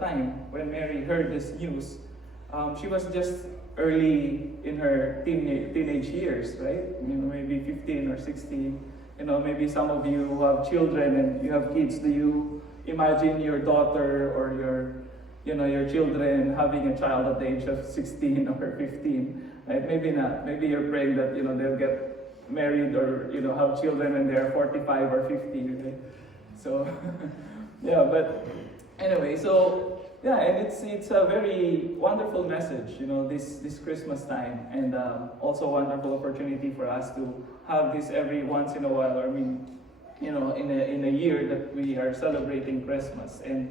time when Mary heard this news, she was just early in her teenage years, right? Maybe 15 or 16. Maybe some of you who have children and you have kids, do you imagine your daughter or your children having a child at the age of 16 or 15? Right? Maybe not. Maybe you're praying that, they'll get married or, have children when they're 45 or 50, right? So, yeah, but anyway, so, yeah, and it's a very wonderful message, this Christmas time, and also a wonderful opportunity for us to have this every once in a while, in a year that we are celebrating Christmas. And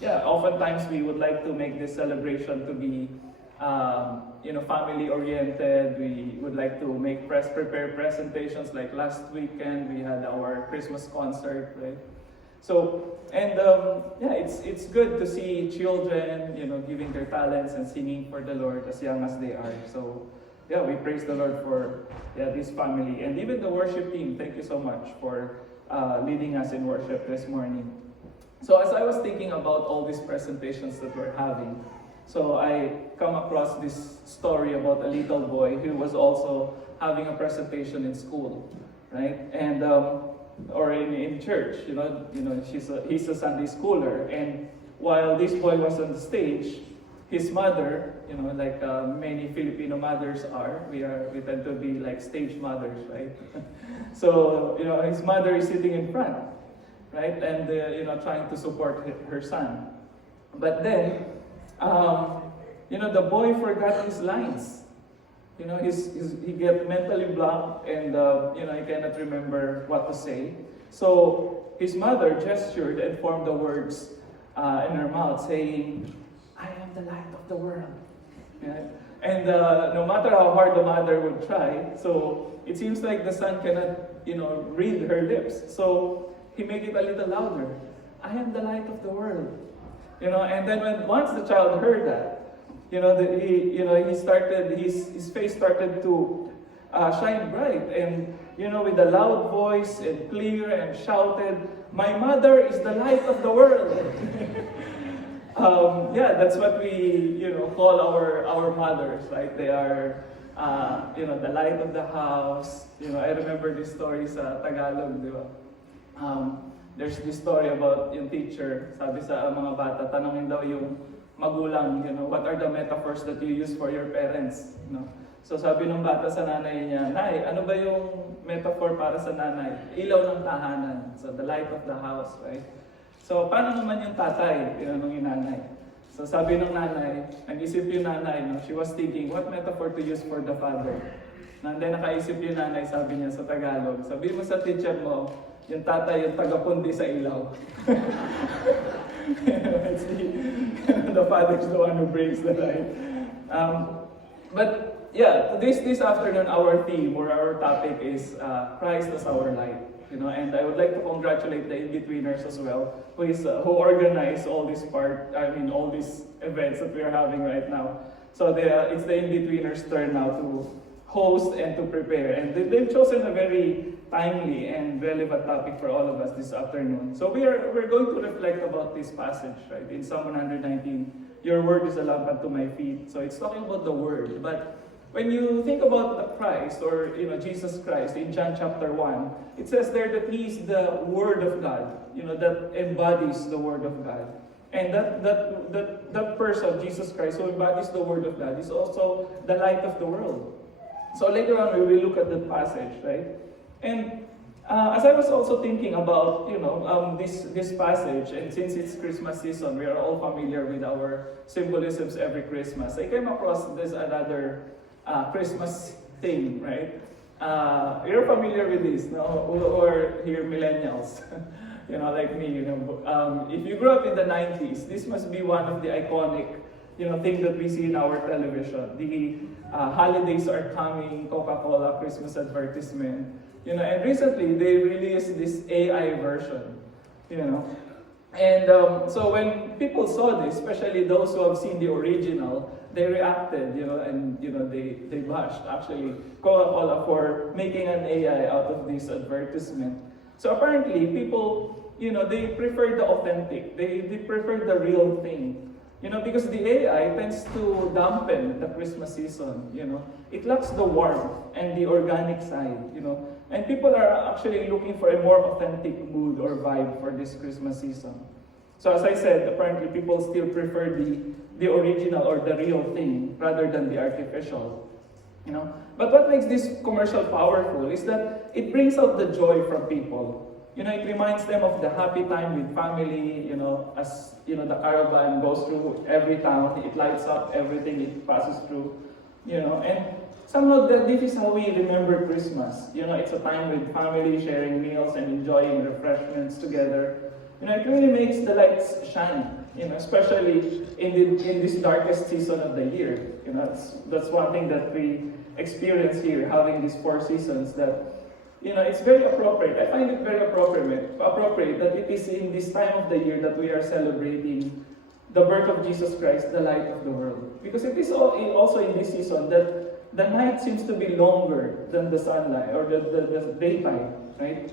yeah, oftentimes we would like to make this celebration to be, family oriented. We would like to prepare presentations. Like last weekend, we had our Christmas concert, right? So, and it's good to see children, giving their talents and singing for the Lord as young as they are. So, yeah, we praise the Lord for this family. And even the worship team, thank you so much for leading us in worship this morning. So as I was thinking about all these presentations that we're having, so I come across this story about a little boy who was also having a presentation in school, right? And or in church, he's a Sunday schooler, and while this boy was on the stage, his mother, like many Filipino mothers are, we tend to be like stage mothers, right? So, his mother is sitting in front, right? And, trying to support her son. But then, the boy forgot his lines. He get mentally blocked and, he cannot remember what to say. So, his mother gestured and formed the words in her mouth saying, "I am the light of the world." Yeah? And no matter how hard the mother would try, so it seems like the son cannot, read her lips. So he made it a little louder. "I am the light of the world." And then once the child heard that, he started, his face started to shine bright, and with a loud voice and clear, and shouted, "My mother is the light of the world." That's what we, call our mothers, right? They are, the light of the house. I remember this story sa Tagalog, di ba? There's this story about yung teacher, sabi sa mga bata, tanongin daw yung magulang, what are the metaphors that you use for your parents? So sabi ng bata sa nanay niya, "Nay, ano ba yung metaphor para sa nanay?" "Ilaw ng tahanan." So the light of the house, right? So, paano naman yung tatay? Tinanong yung nanay. So, sabi ng nanay, nag-isip yung nanay, she was thinking, what metaphor to use for the father? And then, nakaisip yung nanay, sabi niya sa Tagalog, sabi mo sa teacher mo, yung tatay yung tagapundi sa ilaw. The father is the one who brings the light. But, yeah, this afternoon, our theme or our topic is Christ as our light. And I would like to congratulate the in-betweeners as well, who organized all these events that we are having right now. So it's the in-betweeners' turn now to host and to prepare. And they've chosen a very timely and relevant topic for all of us this afternoon. So we're going to reflect about this passage, right? In Psalm 119, "Your word is a lamp unto my feet." So it's talking about the word, but when you think about the Christ or Jesus Christ in John chapter 1, it says there that He is the Word of God, that embodies the Word of God. And that person, Jesus Christ, who embodies the Word of God, is also the light of the world. So later on we will look at that passage, right? And as I was also thinking about this passage, and since it's Christmas season, we are all familiar with our symbolisms every Christmas. I came across this another Christmas thing, right? You're familiar with this, no? Or here millennials, like me. If you grew up in the 90s, this must be one of the iconic, thing that we see in our television. The holidays are coming, Coca-Cola Christmas advertisement, and recently they released this AI version, And so when people saw this, especially those who have seen the original, they reacted, they bashed actually Coca-Cola for making an AI out of this advertisement. So apparently people, they prefer the authentic, they prefer the real thing. Because the AI tends to dampen the Christmas season. It lacks the warmth and the organic side. And people are actually looking for a more authentic mood or vibe for this Christmas season. So as I said, apparently people still prefer the original or the real thing rather than the artificial. But what makes this commercial powerful is that it brings out the joy from people. It reminds them of the happy time with family, as the caravan goes through every town, it lights up everything it passes through, and somehow this is how we remember Christmas. It's a time with family, sharing meals and enjoying refreshments together. It really makes the lights shine, especially in this darkest season of the year. That's one thing that we experience here, having these 4 seasons, that it's very appropriate. I find it very appropriate that it is in this time of the year that we are celebrating the birth of Jesus Christ, the light of the world. Because it is also in this season that the night seems to be longer than the sunlight or the daytime, right?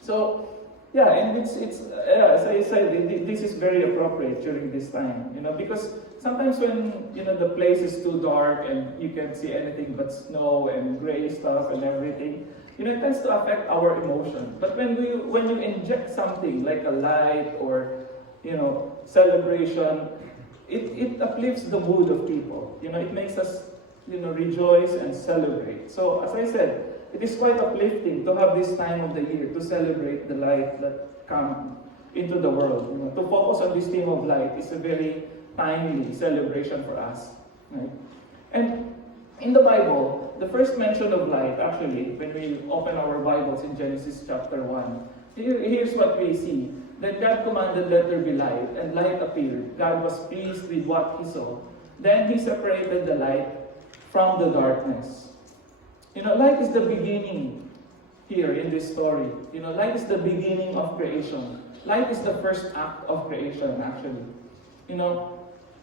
So, yeah, and it's as I said, this is very appropriate during this time, because sometimes when the place is too dark and you can't see anything but snow and gray stuff and everything, it tends to affect our emotion. But when you inject something like a light or celebration, it uplifts the mood of people. It makes us rejoice and celebrate. So as I said, it is quite uplifting to have this time of the year to celebrate the light that comes into the world. To focus on this theme of light is a very timely celebration for us. Right? And in the Bible, the first mention of light, actually, when we open our Bibles in Genesis chapter 1, here's what we see. That God commanded, let there be light, and light appeared. God was pleased with what he saw. Then he separated the light from the darkness. Light is the beginning here in this story. Light is the beginning of creation. Light is the first act of creation, actually.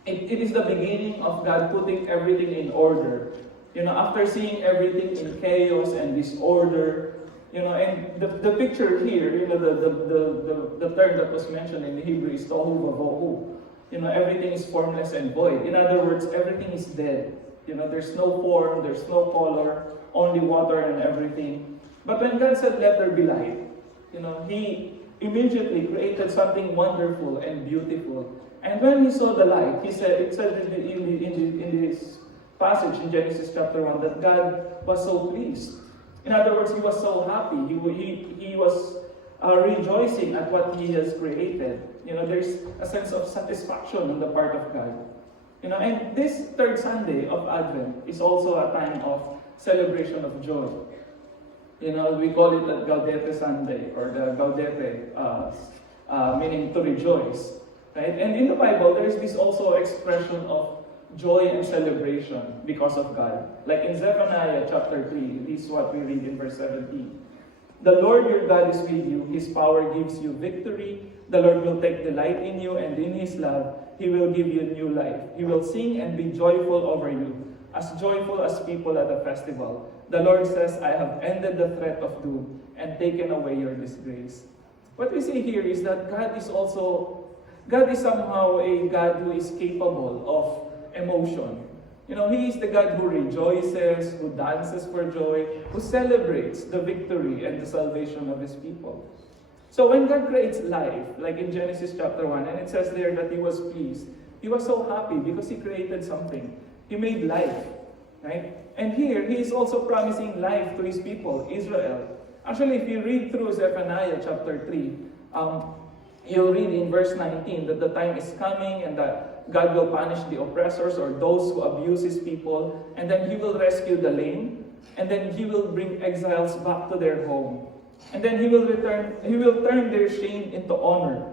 It is the beginning of God putting everything in order. After seeing everything in chaos and disorder, and the picture here, the term that was mentioned in the Hebrew is tohu vavohu. Everything is formless and void. In other words, everything is dead. There's no form, there's no color, only water and everything. But when God said, let there be light, he immediately created something wonderful and beautiful. And when he saw the light, it said in this passage in Genesis chapter 1 that God was so pleased. In other words, he was so happy. He was rejoicing at what he has created. There's a sense of satisfaction on the part of God. And this third Sunday of Advent is also a time of celebration of joy. We call it the Gaudete Sunday or the Gaudete, meaning to rejoice. Right? And in the Bible, there is this also expression of joy and celebration because of God. Like in Zephaniah chapter 3, this is what we read in verse 17. The Lord your God is with you, his power gives you victory. The Lord will take delight in you, and in his love, he will give you new life. He will sing and be joyful over you, as joyful as people at a festival. The Lord says, I have ended the threat of doom and taken away your disgrace. What we see here is that God is somehow a God who is capable of emotion. He is the God who rejoices, who dances for joy, who celebrates the victory and the salvation of his people. So when God creates life, like in Genesis chapter 1, and it says there that he was pleased, he was so happy because he created something. He made life, right? And here, he is also promising life to his people, Israel. Actually, if you read through Zephaniah chapter 3, you'll read in verse 19 that the time is coming and that God will punish the oppressors or those who abuse his people, and then he will rescue the lame, and then he will bring exiles back to their home. And then he will turn their shame into honor.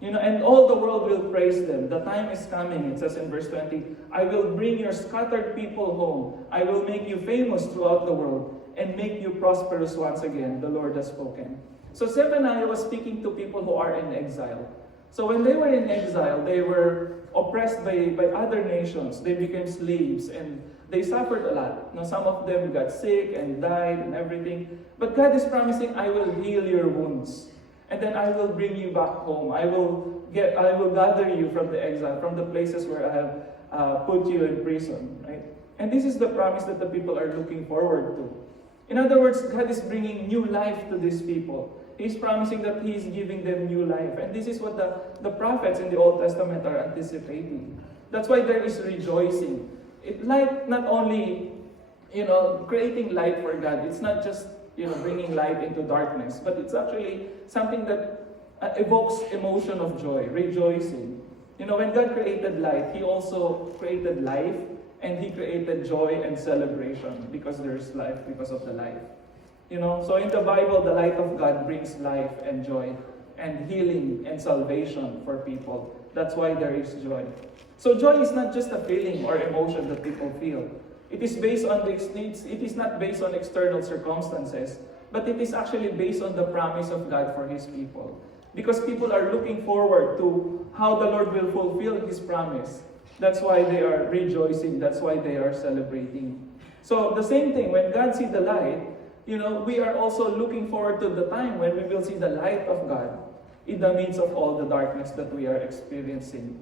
And all the world will praise them. The time is coming, it says in verse 20, I will bring your scattered people home. I will make you famous throughout the world and make you prosperous once again, the Lord has spoken. So Zephaniah was speaking to people who are in exile. So when they were in exile, they were oppressed by other nations. They became slaves and they suffered a lot. Some of them got sick and died and everything. But God is promising, I will heal your wounds. And then I will bring you back home. I will I will gather you from the exile, from the places where I have put you in prison, right? And this is the promise that the people are looking forward to. In other words, God is bringing new life to these people. He's promising that He is giving them new life. And this is what the prophets in the Old Testament are anticipating. That's why there is rejoicing. Light not only, creating light for God. It's not just, bringing light into darkness. But it's actually something that evokes emotion of joy, rejoicing. When God created light, He also created life. And He created joy and celebration because there's life, because of the life. So in the Bible, the light of God brings life and joy and healing and salvation for people. That's why there is joy. So joy is not just a feeling or emotion that people feel. It is based on it is not based on external circumstances, but it is actually based on the promise of God for His people. Because people are looking forward to how the Lord will fulfill His promise. That's why they are rejoicing. That's why they are celebrating. So the same thing, when God sees the light, we are also looking forward to the time when we will see the light of God in the midst of all the darkness that we are experiencing.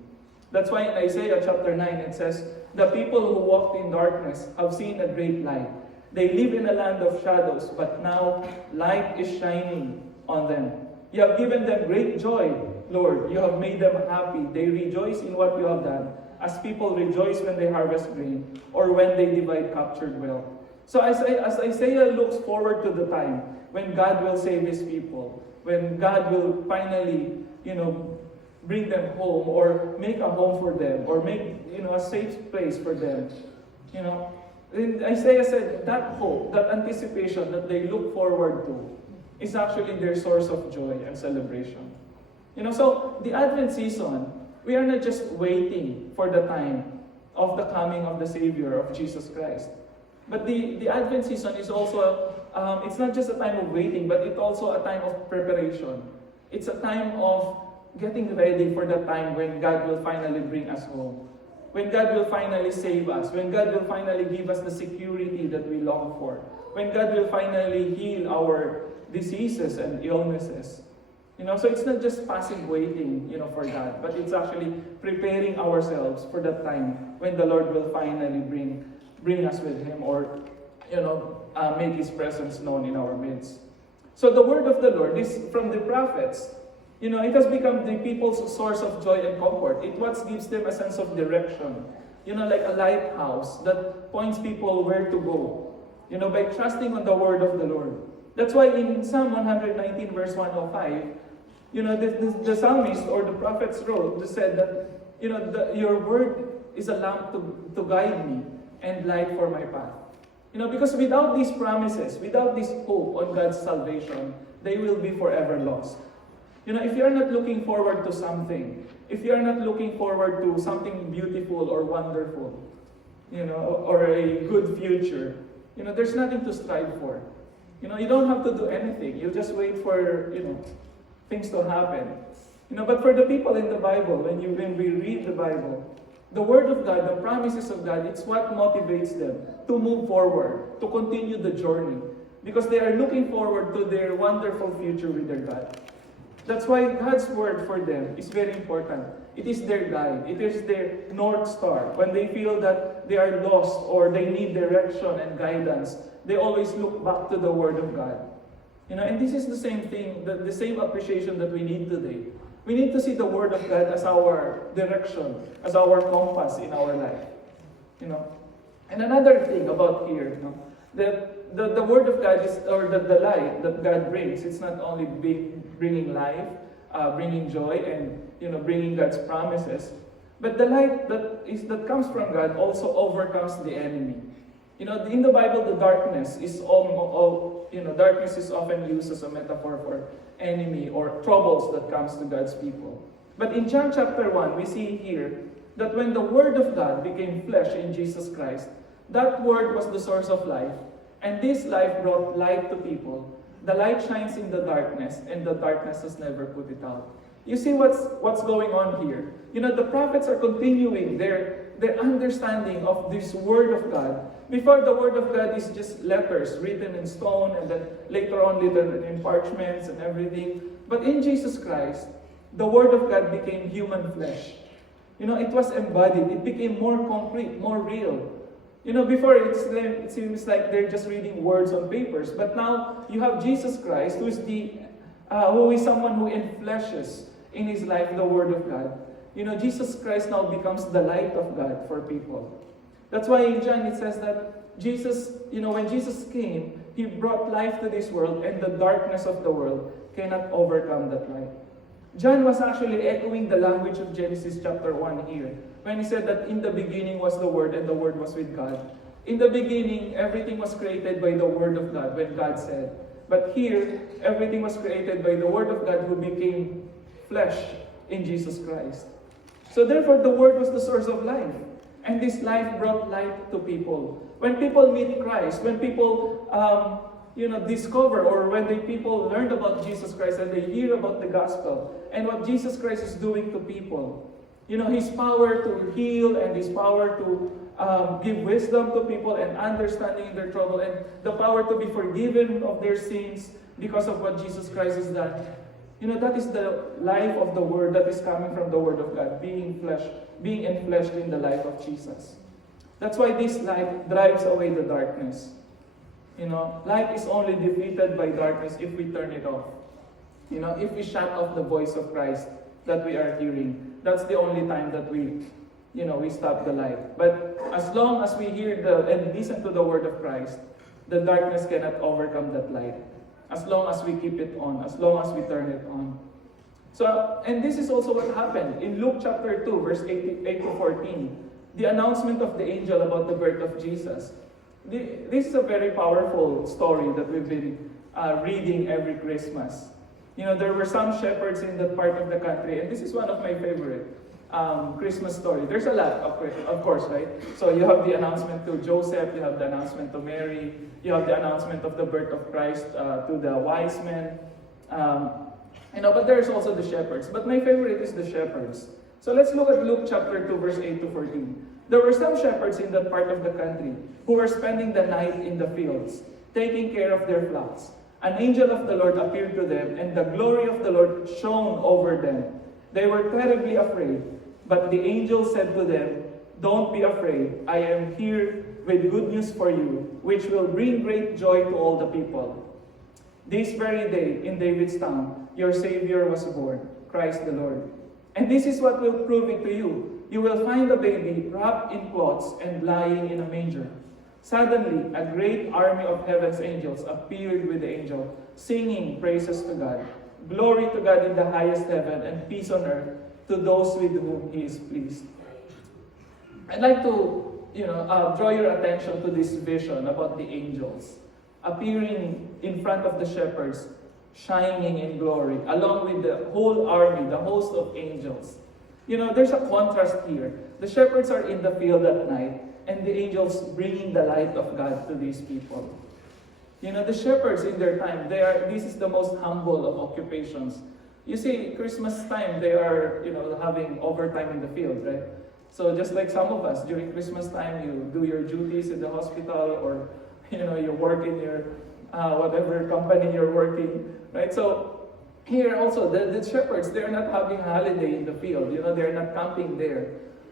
That's why in Isaiah chapter 9 it says, "The people who walked in darkness have seen a great light. They live in a land of shadows, but now light is shining on them. You have given them great joy, Lord. You have made them happy. They rejoice in what you have done, as people rejoice when they harvest grain or when they divide captured wealth." So as Isaiah looks forward to the time when God will save His people, when God will finally, bring them home or make a home for them or make, a safe place for them, and Isaiah said that hope, that anticipation that they look forward to is actually their source of joy and celebration. So the Advent season, we are not just waiting for the time of the coming of the Savior, of Jesus Christ. But the Advent season is also, it's not just a time of waiting, but it's also a time of preparation. It's a time of getting ready for the time when God will finally bring us home. When God will finally save us. When God will finally give us the security that we long for. When God will finally heal our diseases and illnesses. So it's not just passive waiting, for God, but it's actually preparing ourselves for that time when the Lord will finally bring us with Him or, make His presence known in our midst. So the word of the Lord is from the prophets. It has become the people's source of joy and comfort. It what gives them a sense of direction. Like a lighthouse that points people where to go. By trusting on the word of the Lord. That's why in Psalm 119 verse 105, the psalmist or the prophets wrote, said that, your word is a lamp to guide me and light for my path. Because without these promises, without this hope on God's salvation, they will be forever lost. If you're not looking forward to something, if you're not looking forward to something beautiful or wonderful, or a good future, there's nothing to strive for. You don't have to do anything. You just wait for, things to happen. But for the people in the Bible, when we read the Bible, the Word of God, the promises of God, it's what motivates them to move forward, to continue the journey. Because they are looking forward to their wonderful future with their God. That's why God's Word for them is very important. It is their guide. It is their North Star. When they feel that they are lost or they need direction and guidance, they always look back to the Word of God. And this is the same thing, the same appreciation that we need today. We need to see the Word of God as our direction, as our compass in our life. And another thing about here, that the Word of God is, or the light that God brings, it's not only bringing life, bringing joy, and bringing God's promises, but the light that comes from God also overcomes the enemy. In the Bible, the darkness is darkness is often used as a metaphor for enemy or troubles that comes to God's people. But in John chapter 1, we see here that when the Word of God became flesh in Jesus Christ, that Word was the source of life, and this life brought light to people. The light shines in the darkness, and the darkness has never put it out. You see what's going on here? The prophets are continuing their understanding of this Word of God. Before, the Word of God is just letters written in stone and then later on written in parchments and everything. But in Jesus Christ, the Word of God became human flesh. It was embodied. It became more concrete, more real. Before it seems like they're just reading words on papers. But now you have Jesus Christ, who is someone who enfleshes in his life the Word of God. Jesus Christ now becomes the light of God for people. That's why in John it says that Jesus, when Jesus came, he brought life to this world, and the darkness of the world cannot overcome that light. John was actually echoing the language of Genesis chapter 1 here, when he said that in the beginning was the Word, and the Word was with God. In the beginning, everything was created by the Word of God, when God said. But here, everything was created by the Word of God who became flesh in Jesus Christ. So therefore, the Word was the source of life. And this life brought light to people. When people meet Christ, when people discover, or when people learn about Jesus Christ and they hear about the gospel and what Jesus Christ is doing to people, His power to heal and His power to give wisdom to people and understanding in their trouble, and the power to be forgiven of their sins because of what Jesus Christ has done. That is the life of the Word that is coming from the Word of God, being enfleshed in the life of Jesus. That's why this light drives away the darkness. Light is only defeated by darkness if we turn it off. If we shut off the voice of Christ that we are hearing, that's the only time that we stop the light. But as long as we hear and listen to the Word of Christ, the darkness cannot overcome that light. As long as we keep it on, as long as we turn it on. So, and this is also what happened in Luke chapter 2, verse 8 to 14. The announcement of the angel about the birth of Jesus. This is a very powerful story that we've been reading every Christmas. There were some shepherds in that part of the country, and this is one of my favorite Christmas stories. There's a lot, of course, right? So you have the announcement to Joseph, you have the announcement to Mary, you have the announcement of the birth of Christ to the wise men. But there's also the shepherds. But my favorite is the shepherds. So let's look at Luke chapter 2, verse 8 to 14. There were some shepherds in that part of the country who were spending the night in the fields, taking care of their flocks. An angel of the Lord appeared to them, and the glory of the Lord shone over them. They were terribly afraid, but the angel said to them, "Don't be afraid. I am here with good news for you, which will bring great joy to all the people. This very day in David's town, your Savior was born, Christ the Lord. And this is what will prove it to you. You will find a baby wrapped in cloths and lying in a manger." Suddenly, a great army of heaven's angels appeared with the angel, singing praises to God. "Glory to God in the highest heaven, and peace on earth to those with whom He is pleased." I'd like to draw your attention to this vision about the angels appearing in front of the shepherds, shining in glory, along with the whole army, the host of angels. There's a contrast here. The shepherds are in the field at night, and the angels bringing the light of God to these people. The shepherds in their time, this is the most humble of occupations. You see, Christmas time, they are, having overtime in the field, right? So just like some of us, during Christmas time, you do your duties in the hospital, or, you work in your, whatever company you're working, right? So here also, the shepherds, they're not having a holiday in the field. They're not camping there.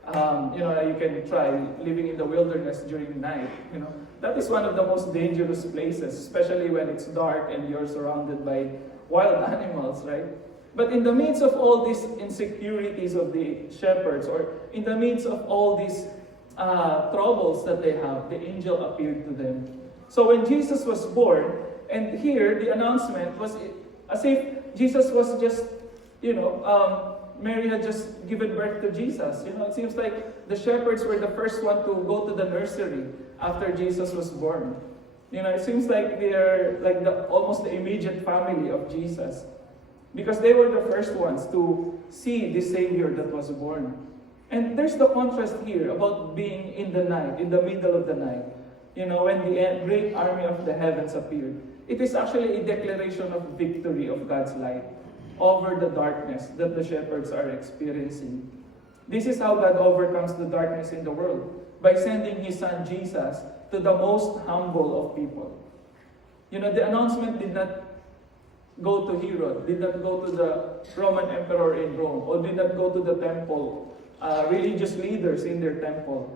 You can try living in the wilderness during night. That is one of the most dangerous places, especially when it's dark and you're surrounded by wild animals, right? But in the midst of all these insecurities of the shepherds, or in the midst of all these troubles that they have, the angel appeared to them. So when Jesus was born, and here the announcement was as if Jesus was just, Mary had just given birth to Jesus. It seems like the shepherds were the first one to go to the nursery after Jesus was born. It seems like they are like almost the immediate family of Jesus, because they were the first ones to see the Savior that was born. And there's the contrast here about being in the night, in the middle of the night, when the great army of the heavens appeared. It is actually a declaration of victory of God's light over the darkness that the shepherds are experiencing. This is how God overcomes the darkness in the world, by sending His Son Jesus to the most humble of people. The announcement did not go to Herod, did not go to the Roman emperor in Rome, or did not go to the temple, religious leaders in their temple.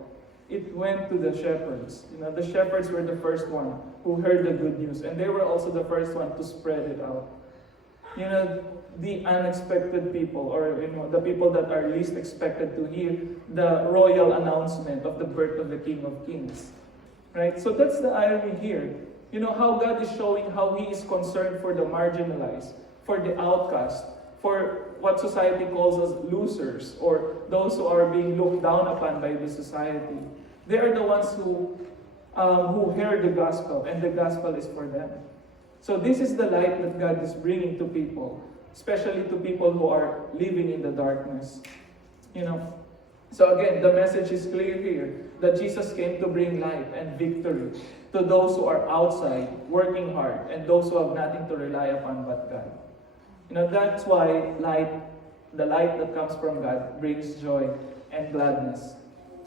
It went to the shepherds. The shepherds were the first one who heard the good news, and they were also the first one to spread it out. The unexpected people, or the people that are least expected to hear the royal announcement of the birth of the King of Kings. Right? So that's the irony here. How God is showing how He is concerned for the marginalized, for the outcast, for what society calls us losers, or those who are being looked down upon by the society. They are the ones who hear the gospel, and the gospel is for them. So this is the light that God is bringing to people, especially to people who are living in the darkness. So again, the message is clear here that Jesus came to bring life and victory to those who are outside, working hard, and those who have nothing to rely upon but God. That's why the light that comes from God brings joy and gladness.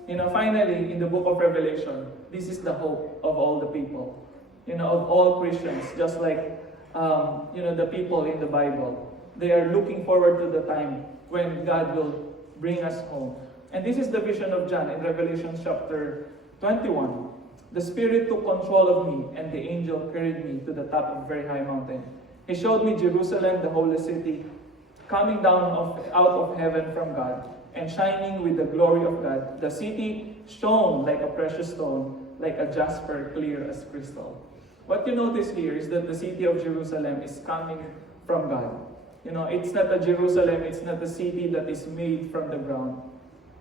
Finally, in the book of Revelation, this is the hope of all the people. Of all Christians, just like, the people in the Bible. They are looking forward to the time when God will bring us home. And this is the vision of John in Revelation chapter 21. The Spirit took control of me, and the angel carried me to the top of a very high mountain. He showed me Jerusalem, the holy city, coming down out of heaven from God, and shining with the glory of God. The city shone like a precious stone, like a jasper, clear as crystal. What you notice here is that the city of Jerusalem is coming from God. It's not a Jerusalem, it's not a city that is made from the ground.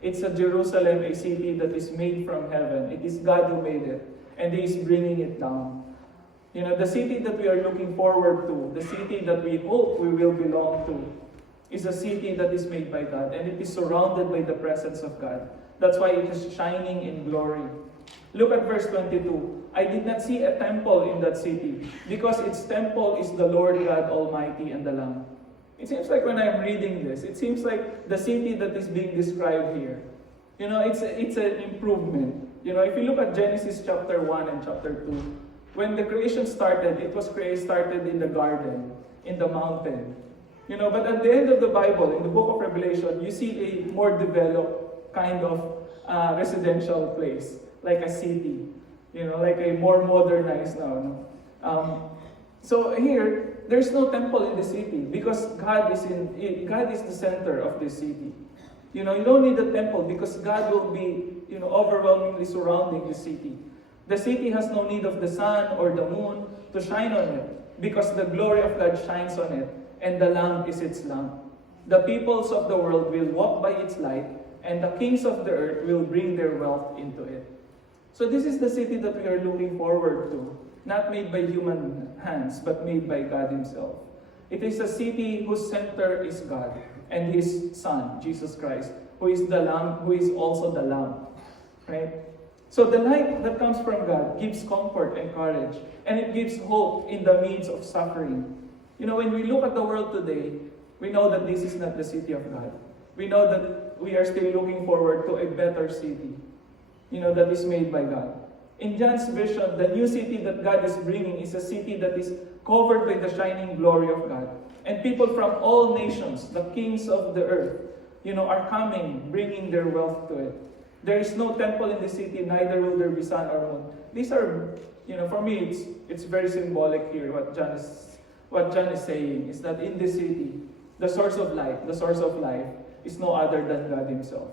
It's a Jerusalem, a city that is made from heaven. It is God who made it, and He is bringing it down. The city that we are looking forward to, the city that we hope we will belong to, is a city that is made by God, and it is surrounded by the presence of God. That's why it is shining in glory. Look at verse 22. I did not see a temple in that city, because its temple is the Lord God Almighty and the Lamb. It seems like when I'm reading this, it seems like the city that is being described here, it's an improvement. If you look at Genesis chapter 1 and chapter 2, when the creation started, it was started in the garden, in the mountain. But at the end of the Bible, in the book of Revelation, you see a more developed kind of residential place, like a city, like a more modernized now. So here, there's no temple in the city because God is the center of this city. You don't need a temple because God will be, overwhelmingly surrounding the city. The city has no need of the sun or the moon to shine on it because the glory of God shines on it, and the Lamb is its lamp. The peoples of the world will walk by its light, and the kings of the earth will bring their wealth into it. So this is the city that we are looking forward to, not made by human hands, but made by God Himself. It is a city whose center is God and His Son, Jesus Christ, who is the Lamb, who is also the Lamb. Right? So the light that comes from God gives comfort and courage, and it gives hope in the midst of suffering. When we look at the world today, we know that this is not the city of God. We know that we are still looking forward to a better city, that is made by God. In John's vision, the new city that God is bringing is a city that is covered by the shining glory of God. And people from all nations, the kings of the earth, are coming, bringing their wealth to it. There is no temple in the city, neither will there be sun or moon. These are, for me, it's very symbolic here. What John is saying is that in this city, the source of life is no other than God Himself.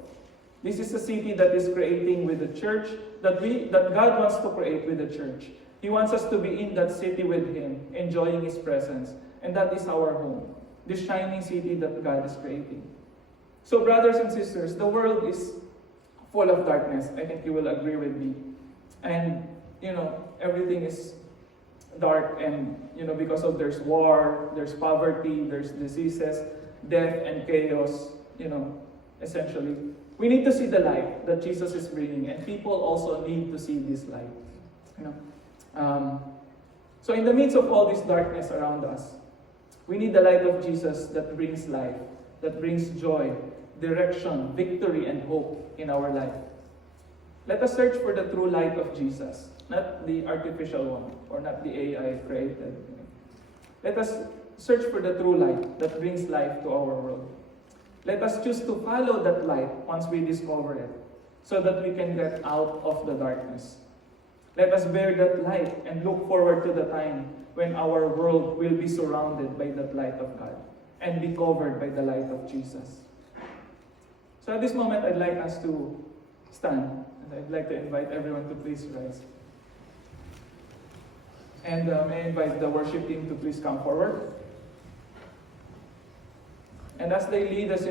This is a city that is creating with the church, that God wants to create with the church. He wants us to be in that city with Him, enjoying His presence. And that is our home, this shining city that God is creating. So brothers and sisters, the world is full of darkness. I think you will agree with me. And, everything is dark, and, because of there's war, there's poverty, there's diseases, death and chaos, essentially. We need to see the light that Jesus is bringing, and people also need to see this light. So in the midst of all this darkness around us, we need the light of Jesus that brings life, that brings joy, direction, victory, and hope in our life. Let us search for the true light of Jesus, not the artificial one, or not the AI created. Let us search for the true light that brings life to our world. Let us choose to follow that light once we discover it, so that we can get out of the darkness. Let us bear that light and look forward to the time when our world will be surrounded by that light of God and be covered by the light of Jesus. So at this moment, I'd like us to stand, and I'd like to invite everyone to please rise. And may I invite the worship team to please come forward. And as they lead us in